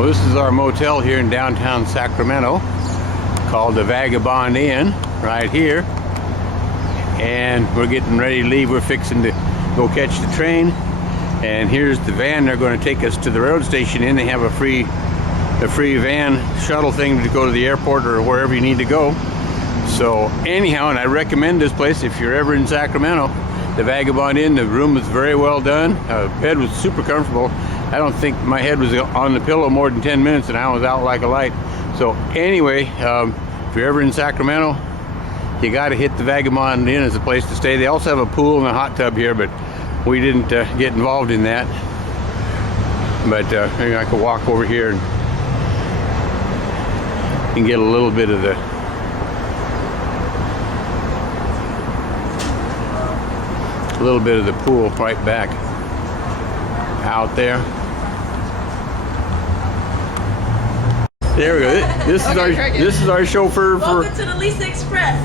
Well, this is our motel here in downtown Sacramento called the Vagabond Inn right here. And we're getting ready to leave. We're fixing to go catch the train. And here's the van. They're going to take us to the road station in. They have a free van shuttle thing to go to the airport or wherever you need to go. So anyhow, and I recommend this place if you're ever in Sacramento. The Vagabond Inn. The room was very well done. Bed was super comfortable. I don't think my head was on the pillow more than 10 minutes and I was out like a light. So anyway, if you're ever in Sacramento, you got to hit the Vagabond Inn as a place to stay. They also have a pool and a hot tub here, but we didn't get involved in that. But maybe I could walk over here and get a little bit of the pool right back out there. There we go. This is our chauffeur for. Welcome to the Lisa Express.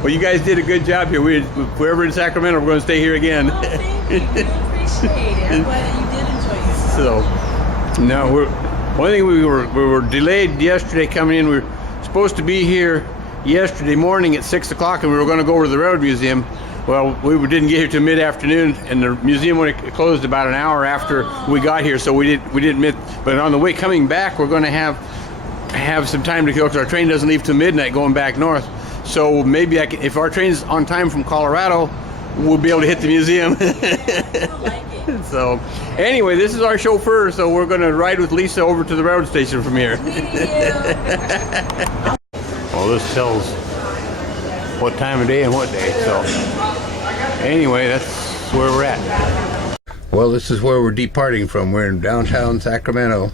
Well, you guys did a good job here. If we're ever in Sacramento, we're going to stay here again. Oh, thank you. We appreciate it. I'm glad you did enjoy yourself. So, no, one thing we were delayed yesterday coming in. We were supposed to be here yesterday morning at 6 o'clock, and we were going to go over to the Railroad Museum. Well, we didn't get here till mid-afternoon, and the museum only closed about an hour after we got here, so we didn't miss. But on the way coming back, we're going to have some time to kill because our train doesn't leave till midnight going back north. So maybe if our train's on time from Colorado, we'll be able to hit the museum. I like it. So anyway, this is our chauffeur, so we're going to ride with Lisa over to the railroad station from here. Well, this tells what time of day and what day, so anyway, that's where we're at. Well, this is where we're departing from. We're in downtown Sacramento,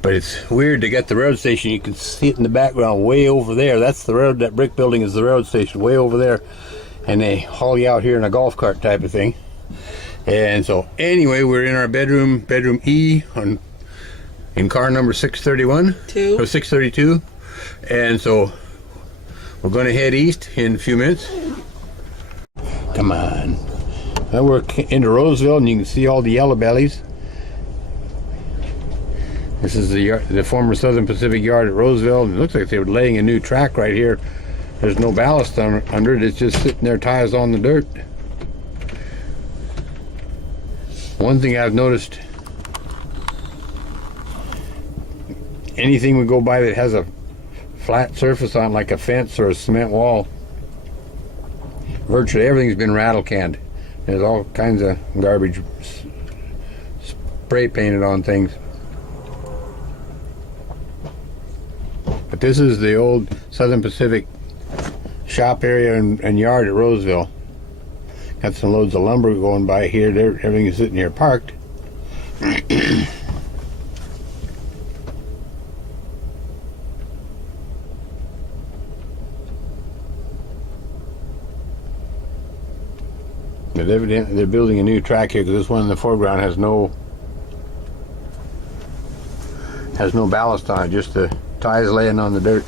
but it's weird to get the road station. You can see it in the background way over there. That's the road. That brick building is the road station way over there, and they haul you out here in a golf cart type of thing. And so anyway, we're in our bedroom E in car number 631 or 632, and so we're going to head east in a few minutes. Come on. Now we're into Roseville, and you can see all the yellow bellies. This is the former Southern Pacific Yard at Roseville. And it looks like they were laying a new track right here. There's no ballast under it. It's just sitting there, ties on the dirt. One thing I've noticed, anything we go by that has a flat surface on, like a fence or a cement wall, virtually everything's been rattle canned. There's all kinds of garbage spray painted on things. But this is the old Southern Pacific shop area and yard at Roseville. Got some loads of lumber going by here. Everything is sitting here parked. But evidently they're building a new track here because this one in the foreground has no ballast on it, just the ties laying on the dirt.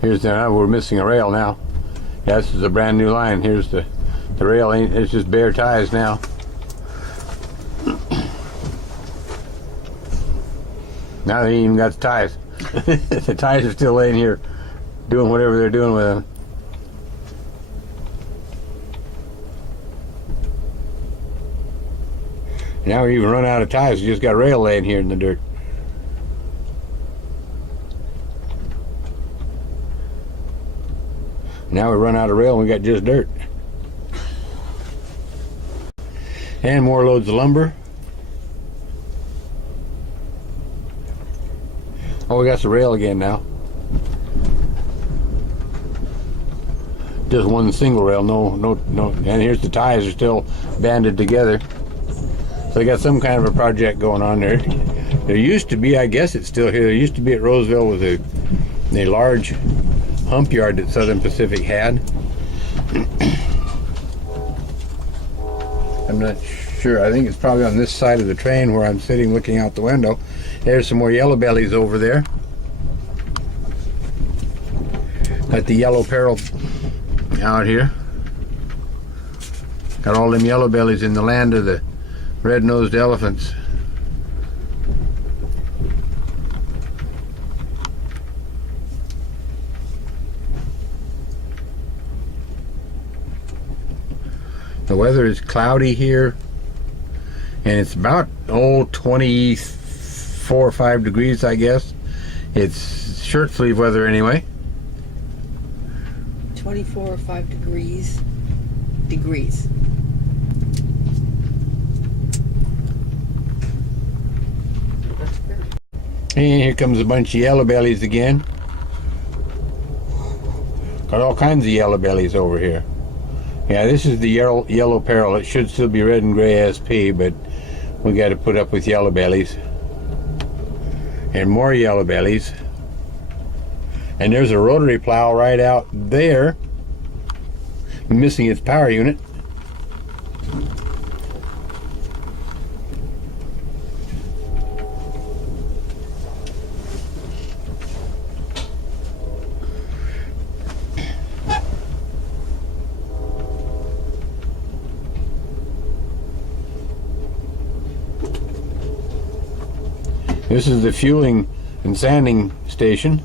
Here's we're missing a rail now. Yeah, this is a brand new line. Here's the rail. It's just bare ties now. Now they ain't even got the ties. The ties are still laying here doing whatever they're doing with them. Now we even run out of ties. We just got rail laying here in the dirt. Now we run out of rail and we got just dirt. And more loads of lumber. Oh, we got the rail again now. Just one single rail, no. And here's the ties are still banded together. So they got some kind of a project going on there. There used to be, I guess it's still here, there used to be at Roseville with a large hump yard that Southern Pacific had. I'm not sure. I think it's probably on this side of the train where I'm sitting looking out the window. There's some more yellow bellies over there. Got the yellow peril out here. Got all them yellow bellies in the land of the red-nosed elephants. The weather is cloudy here, and it's about 24 or 5 degrees, I guess. It's shirt sleeve weather anyway. 24 or 5 degrees. And here comes a bunch of yellow bellies again. Got all kinds of yellow bellies over here. Yeah, this is the yellow peril. It should still be red and gray SP, but we got to put up with yellow bellies. And more yellow bellies. And there's a rotary plow right out there, missing its power unit. This is the fueling and sanding station.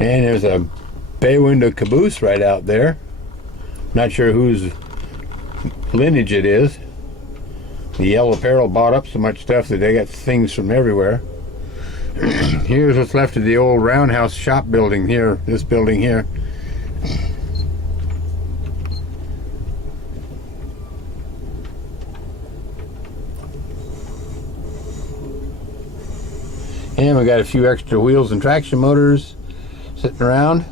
And there's a bay window caboose right out there. Not sure whose lineage it is. The Yellow Peril bought up so much stuff that they got things from everywhere. Here's what's left of the old roundhouse shop building here, this building here. And we got a few extra wheels and traction motors sitting around.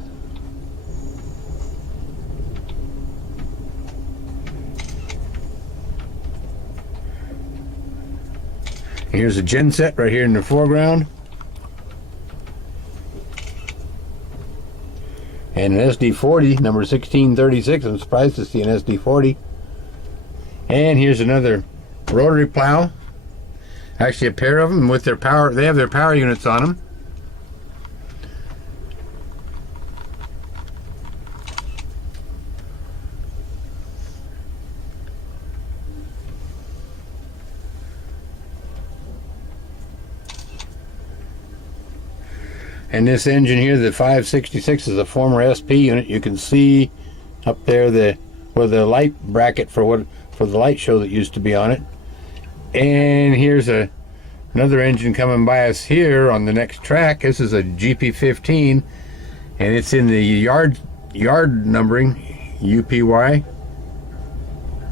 Here's a gen set right here in the foreground. And an SD40, number 1636. I'm surprised to see an SD40. And here's another rotary plow. Actually a pair of them with their power, they have their power units on them. And this engine here, the 566, is a former SP unit. You can see up there where the light bracket for the light show that used to be on it. And here's another engine coming by us here on the next track. This is a GP15, and it's in the yard numbering, UPY,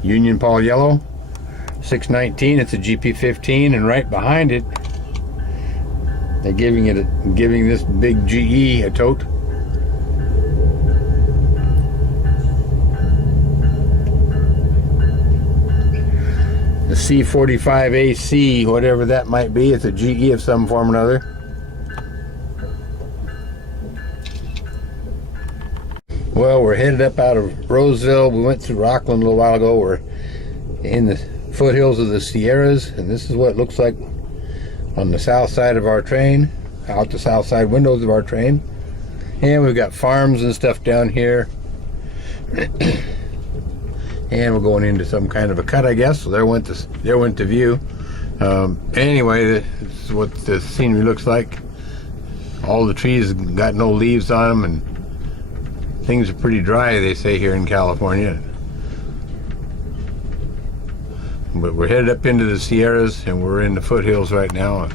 Union Paul Yellow, 619. It's a GP15, and right behind it, they're giving this big GE a tote. The C45AC, whatever that might be, it's a GE of some form or another. Well, we're headed up out of Roseville. We went through Rockland a little while ago. We're in the foothills of the Sierras, and this is what it looks like on the south side of our train, out the south side windows of our train. And we've got farms and stuff down here. And we're going into some kind of a cut, I guess. So there went the view. Anyway, this is what the scenery looks like. All the trees got no leaves on them, and things are pretty dry, they say, here in California. But we're headed up into the Sierras, and we're in the foothills right now.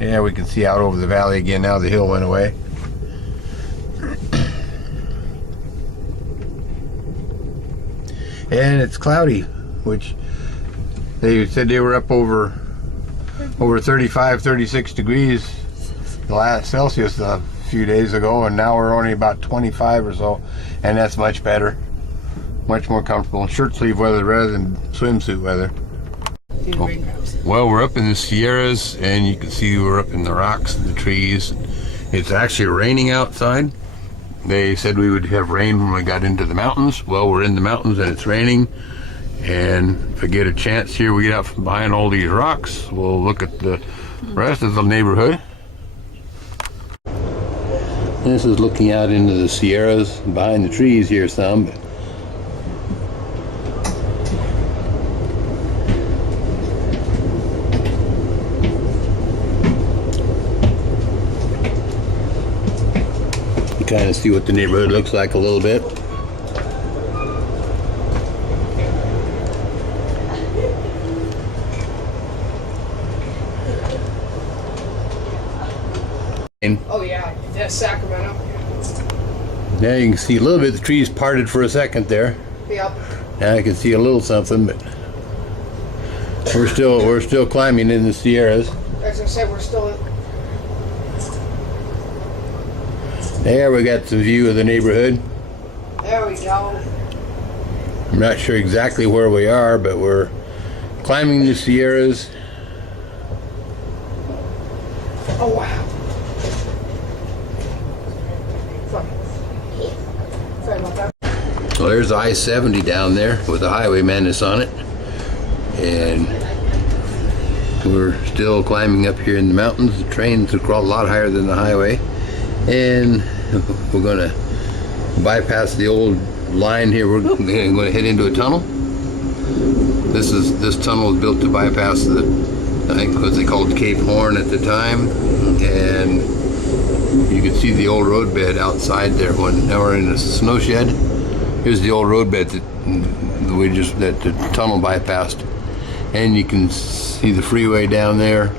Yeah, we can see out over the valley again now. The hill went away. And it's cloudy, which they said they were up over 35, 36 degrees Celsius a few days ago, and now we're only about 25 or so, and that's much better. Much more comfortable. Shirt sleeve weather rather than swimsuit weather. Well, we're up in the Sierras, and you can see we're up in the rocks and the trees. It's actually raining outside. They said we would have rain when we got into the mountains. Well, we're in the mountains and it's raining, And if I get a chance here, we get out from behind all these rocks, we'll look at the rest of the neighborhood. This is looking out into the Sierras, behind the trees here some. You kind of see what the neighborhood looks like a little bit. Oh yeah, that's Sacramento. Now you can see a little bit, the trees parted for a second there. Yep. Now I can see a little something, but we're still climbing in the Sierras. As I said, we're still. There we got some view of the neighborhood. There we go. I'm not sure exactly where we are, but we're climbing the Sierras. Oh wow. Sorry about that. Well, there's I-70 down there with the highway menace on it, and we're still climbing up here in the mountains. The trains are a lot higher than the highway, and we're going to bypass the old line here. We're going to head into a tunnel. This tunnel was built to bypass the, I think what they called Cape Horn at the time, and you can see the old roadbed outside there. Now we're in a snow shed. Here's the old roadbed that the tunnel bypassed, and you can see the freeway down there.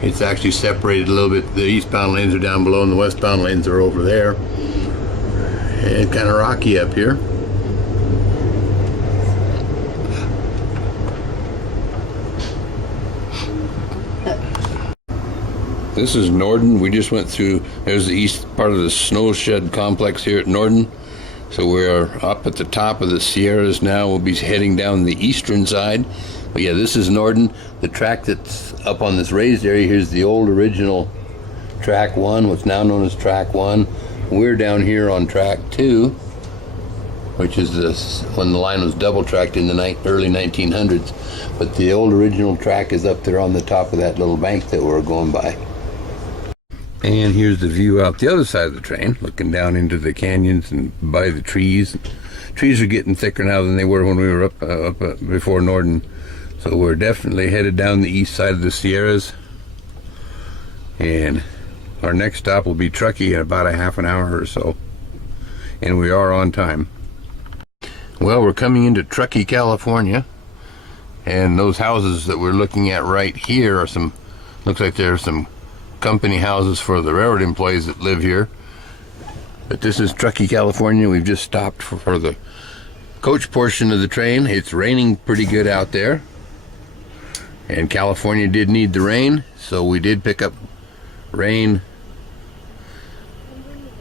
It's actually separated a little bit. The eastbound lanes are down below, and the westbound lanes are over there. And it's kind of rocky up here. This is Norden. We just went through, there's the east part of the snow shed complex here at Norden. So we're up at the top of the Sierras now. We'll be heading down the eastern side. But yeah, this is Norden. The track that's up on this raised area, here's the old original track 1, what's now known as track 1. We're down here on track 2, which is this when the line was double tracked in the early 1900s. But the old original track is up there on the top of that little bank that we're going by. And here's the view out the other side of the train, looking down into the canyons and by the trees. Trees are getting thicker now than they were when we were up before Norden. So we're definitely headed down the east side of the Sierras. And our next stop will be Truckee in about a half an hour or so. And we are on time. Well, we're coming into Truckee, California. And those houses that we're looking at right here are looks like there are some company houses for the railroad employees that live here. But this is Truckee, California. We've just stopped for the coach portion of the train. It's raining pretty good out there, and California did need the rain, so we did pick up rain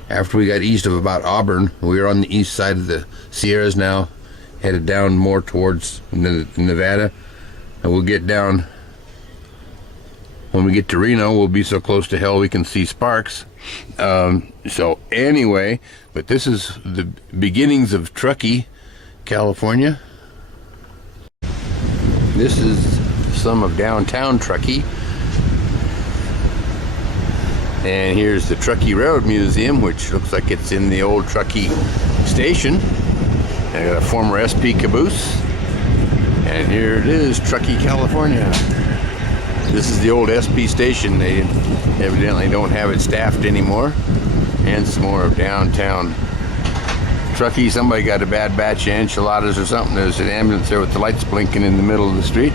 after we got east of about Auburn. We were on the east side of the Sierras now, headed down more towards Nevada, and we'll get down. When we get to Reno, we'll be so close to hell we can see sparks. So anyway, but this is the beginnings of Truckee, California. This is some of downtown Truckee. And here's the Truckee Railroad Museum, which looks like it's in the old Truckee station. I got a former SP caboose. And here it is, Truckee, California. This is the old SP station. They evidently don't have it staffed anymore. And some more of downtown Truckee. Somebody got a bad batch of enchiladas or something. There's an ambulance there with the lights blinking in the middle of the street.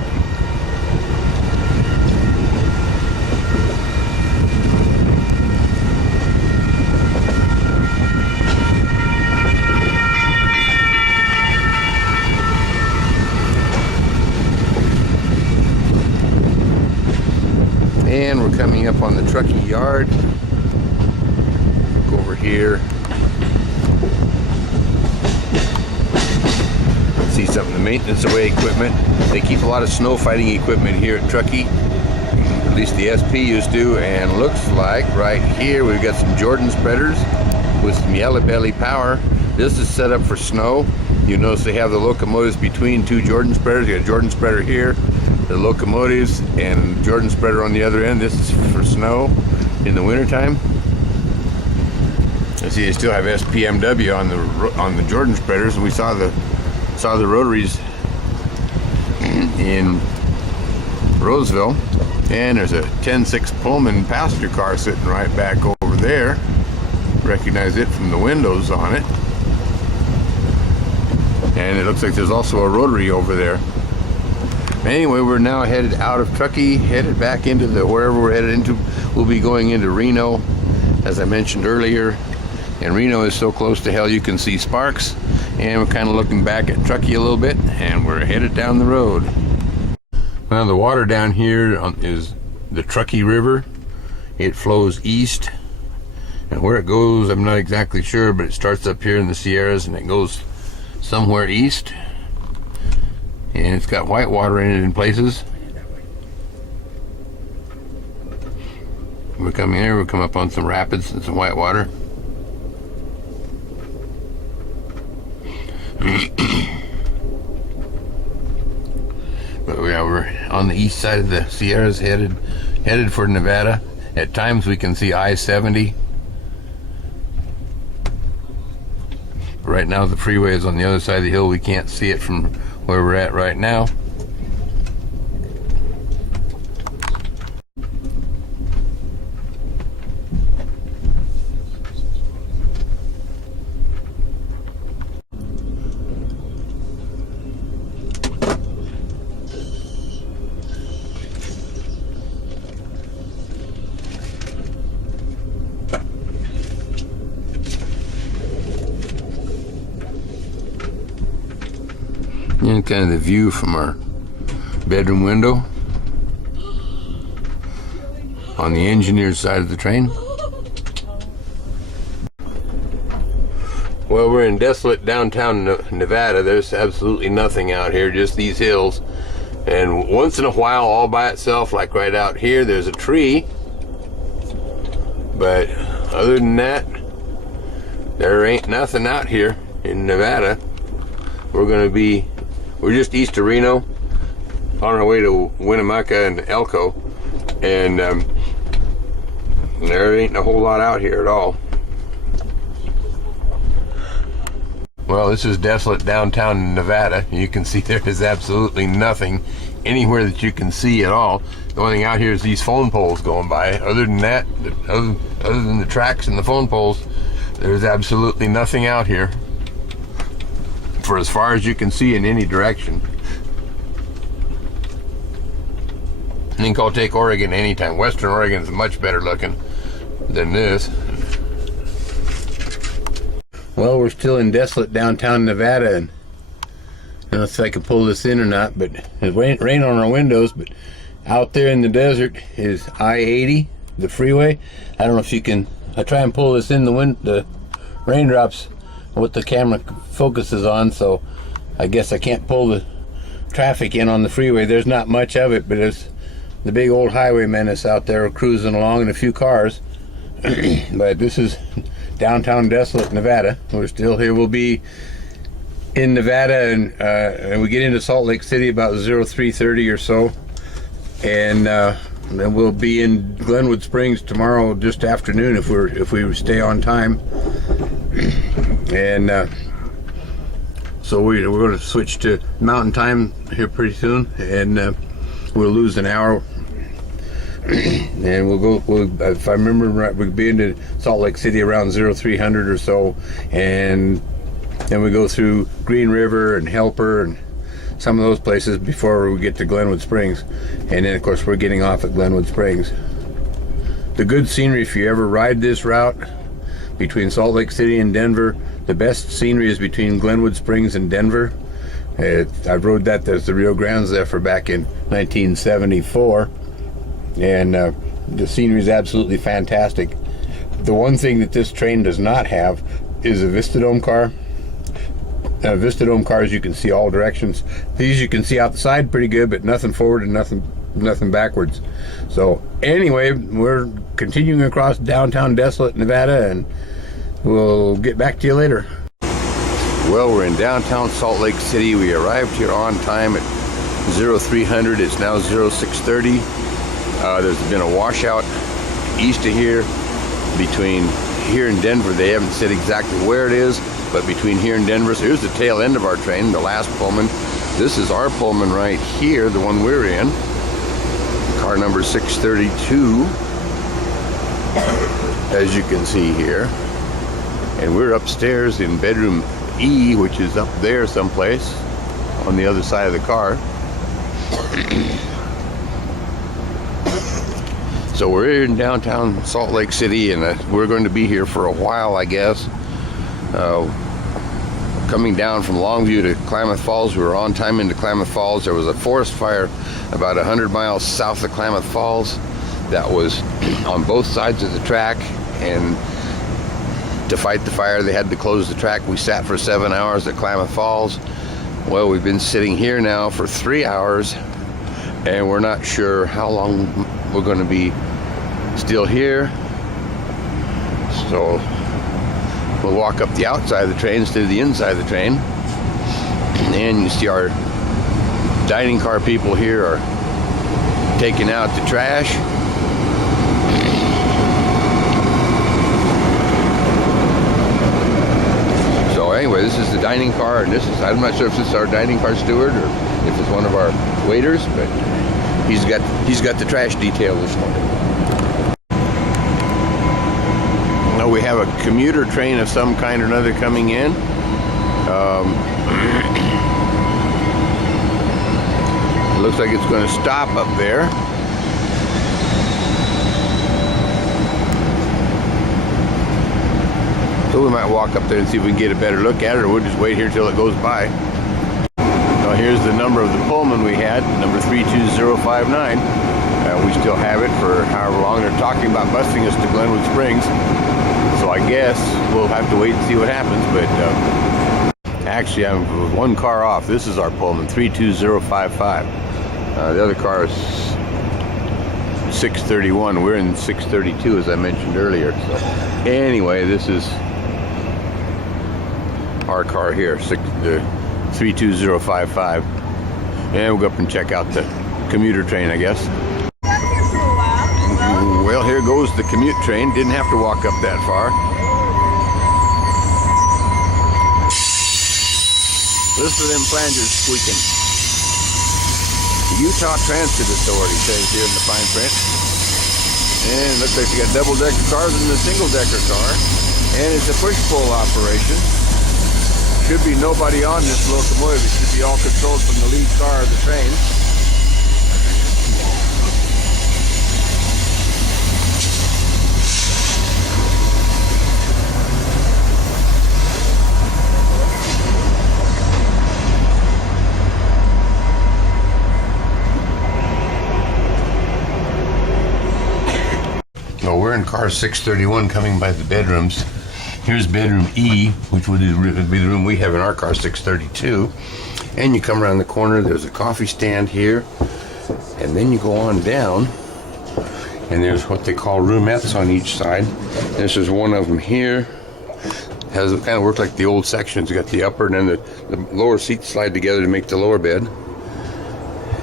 And we're coming up on the Truckee yard. Look over here. See something, the maintenance away equipment. They keep a lot of snow fighting equipment here at Truckee. At least the SP used to. And looks like right here we've got some Jordan spreaders with some yellow belly power. This is set up for snow. You notice they have the locomotives between two Jordan spreaders. You got a Jordan spreader here, the locomotives, and Jordan spreader on the other end. This is for snow in the wintertime. You see, they still have SPMW on the Jordan spreaders, and we saw the rotaries in Roseville. And there's a 10-6 Pullman passenger car sitting right back over there. Recognize it from the windows on it. And it looks like there's also a rotary over there. Anyway, we're now headed out of Truckee, headed back into wherever we're headed into. We'll be going into Reno, as I mentioned earlier. And Reno is so close to hell you can see sparks. And we're kind of looking back at Truckee a little bit, and we're headed down the road. Now the water down here is the Truckee River. It flows east, and where it goes I'm not exactly sure, but it starts up here in the Sierras and it goes somewhere east, and it's got white water in it in places. We're coming here, we'll come up on some rapids and some white water. But yeah, we're on the east side of the Sierras, headed for Nevada. At times we can see I-70. Right now the freeway is on the other side of the hill. We can't see it from where we're at right now. And kind of the view from our bedroom window on the engineer's side of the train. Well, we're in desolate downtown Nevada. There's absolutely nothing out here, just these hills. And once in a while, all by itself, like right out here, there's a tree. But other than that, there ain't nothing out here in Nevada. We're just east of Reno, on our way to Winnemucca and Elko, and there ain't a whole lot out here at all. Well, this is desolate downtown Nevada. You can see there is absolutely nothing anywhere that you can see at all. The only thing out here is these phone poles going by. Other than that, other than the tracks and the phone poles, there's absolutely nothing out here for as far as you can see in any direction. I think I'll take Oregon anytime. Western Oregon is much better looking than this. Well, we're still in desolate downtown Nevada, and I don't know if I can pull this in or not, but there's rain on our windows, but out there in the desert is I-80, the freeway. I don't know if you can, I try and pull this in the raindrops, what the camera focuses on, so I guess I can't pull the traffic in on the freeway. There's not much of it, but it's the big old highwaymen that's out there cruising along in a few cars. But this is downtown desolate Nevada. We're still here. We'll be in Nevada, and we get into Salt Lake City about 03:30 or so, and then we'll be in Glenwood Springs tomorrow just afternoon if we stay on time. And so we're going to switch to mountain time here pretty soon, and we'll lose an hour. And we'll if I remember right, we'll be into Salt Lake City around 0300 or so, and then we go through Green River and Helper and some of those places before we get to Glenwood Springs. And then of course we're getting off at Glenwood Springs. The good scenery, if you ever ride this route between Salt Lake City and Denver, the best scenery is between Glenwood Springs and Denver. I rode that as the Rio Grande Zephyr back in 1974, and the scenery is absolutely fantastic. The one thing that this train does not have is a Vistadome car. Vistadome cars, you can see all directions. These you can see out the side pretty good, but nothing forward and nothing backwards. So anyway, we're continuing across downtown desolate Nevada, and we'll get back to you later. Well, we're in downtown Salt Lake City. We arrived here on time at 0300. It's now 0630. There's been a washout east of here. Between here and Denver, they haven't said exactly where it is, but between here and Denver, so here's the tail end of our train, the last Pullman. This is our Pullman right here, the one we're in. Car number 632, as you can see here. And we're upstairs in bedroom E, which is up there someplace on the other side of the car. So we're in downtown Salt Lake City, and we're going to be here for a while, I guess. Coming down from Longview to Klamath Falls, we were on time into Klamath Falls. There was a forest fire about 100 miles south of Klamath Falls that was on both sides of the track, and to fight the fire, they had to close the track. We sat for 7 hours at Klamath Falls. Well, we've been sitting here now for 3 hours, and we're not sure how long we're going to be still here. So we'll walk up the outside of the train instead of the inside of the train. And you see our dining car people here are taking out the trash. Anyway, this is the dining car, and I'm not sure if this is our dining car steward or if it's one of our waiters, but he's got the trash detail this morning. Now we have a commuter train of some kind or another coming in. It looks like it's going to stop up there. So we might walk up there and see if we can get a better look at it, or we'll just wait here till it goes by. Now here's the number of the Pullman we had, number 32059. We still have it for however long. They're talking about busing us to Glenwood Springs. So I guess we'll have to wait and see what happens. But actually, I'm one car off. This is our Pullman, 32055. The other car is 631. We're in 632, as I mentioned earlier. So anyway, this is our car here, the 32055, and we'll go up and check out the commuter train, I guess. Well, here goes the commute train. Didn't have to walk up that far. Listen to them flangers squeaking. The Utah Transit Authority says here in the fine print. And it looks like you got double-decker cars and a single-decker car, and it's a push-pull operation. Should be nobody on this locomotive. It should be all controlled from the lead car of the train. Well, we're in car 631 coming by the bedrooms. Here's bedroom E, which would be the room we have in our car, 632. And you come around the corner, there's a coffee stand here. And then you go on down, and there's what they call roomettes on each side. This is one of them here. Has kind of worked like the old sections. You got the upper and then the lower seats slide together to make the lower bed.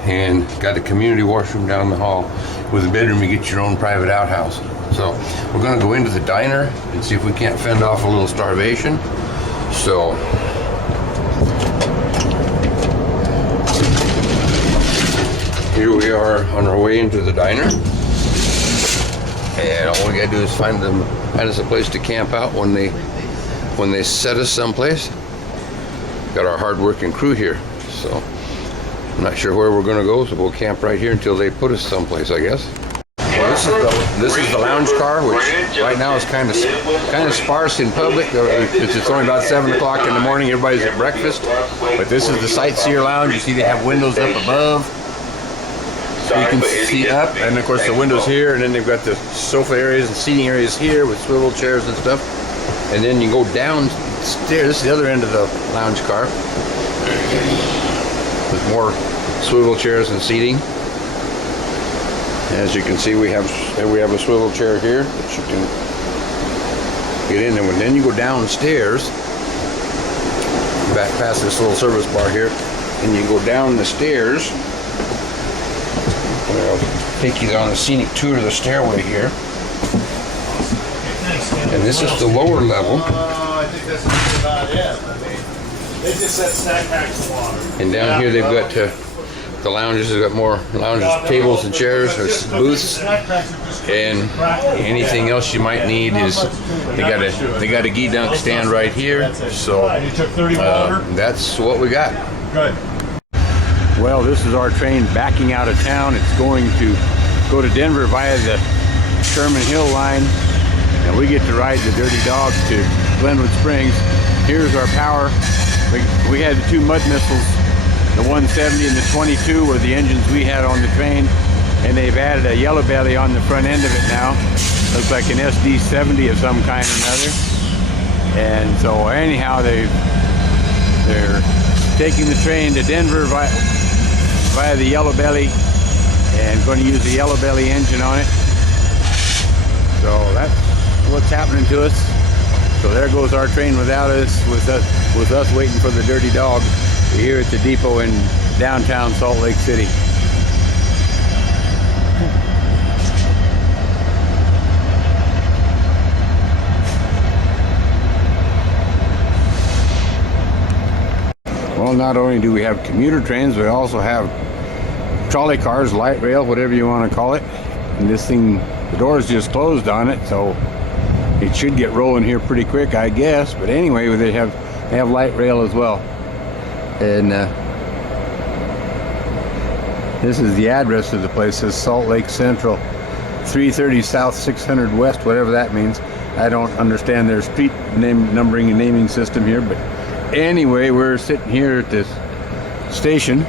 And got a community washroom down the hall. With a bedroom, you get your own private outhouse. So we're going to go into the diner and see if we can't fend off a little starvation. So here we are on our way into the diner, and all we got to do is find us a place to camp out when they set us someplace. Got our hard-working crew here, so I'm not sure where we're going to go, so we'll camp right here until they put us someplace, I guess. Well, this is the lounge car, which right now is kind of sparse in public. It's only about 7 o'clock in the morning. Everybody's at breakfast. But this is the sightseer lounge. You see they have windows up above, so you can see up. And of course the windows here, and then they've got the sofa areas and seating areas here with swivel chairs and stuff. And then you go downstairs. This is the other end of the lounge car with more swivel chairs and seating. As you can see, we have a swivel chair here that you can get in, and then you go downstairs, back past this little service bar here, and you go down the stairs. I'll take you on a scenic tour to the stairway here. And this is the lower level. I think that's about it. I mean, they just said snack packs of water. And down here they've got the lounges. They've got more lounges, tables and chairs, there's booths, and anything else you might need is they got a gee dunk stand right here. So You took 30 water? that's what we got. Good. Well, this is our train backing out of town. It's going to go to Denver via the Sherman Hill line, and we get to ride the Dirty Dog to Glenwood Springs. Here's our power. We had the two mud missiles, the 170 and the 22 were the engines we had on the train, and they've added a yellow belly on the front end of it now. Looks like an SD-70 of some kind or another. And so anyhow, they're taking the train to Denver via the yellow belly, and going to use the yellow belly engine on it. So that's what's happening to us. So there goes our train without us, with us waiting for the Dirty Dog here at the depot in downtown Salt Lake City. Well, not only do we have commuter trains, we also have trolley cars, light rail, whatever you want to call it. And this thing, the door's just closed on it, so it should get rolling here pretty quick, I guess. But anyway, they have light rail as well. And this is the address of the place. It's Salt Lake Central, 330 South, 600 West, whatever that means. I don't understand their street name numbering and naming system here, but anyway, we're sitting here at this station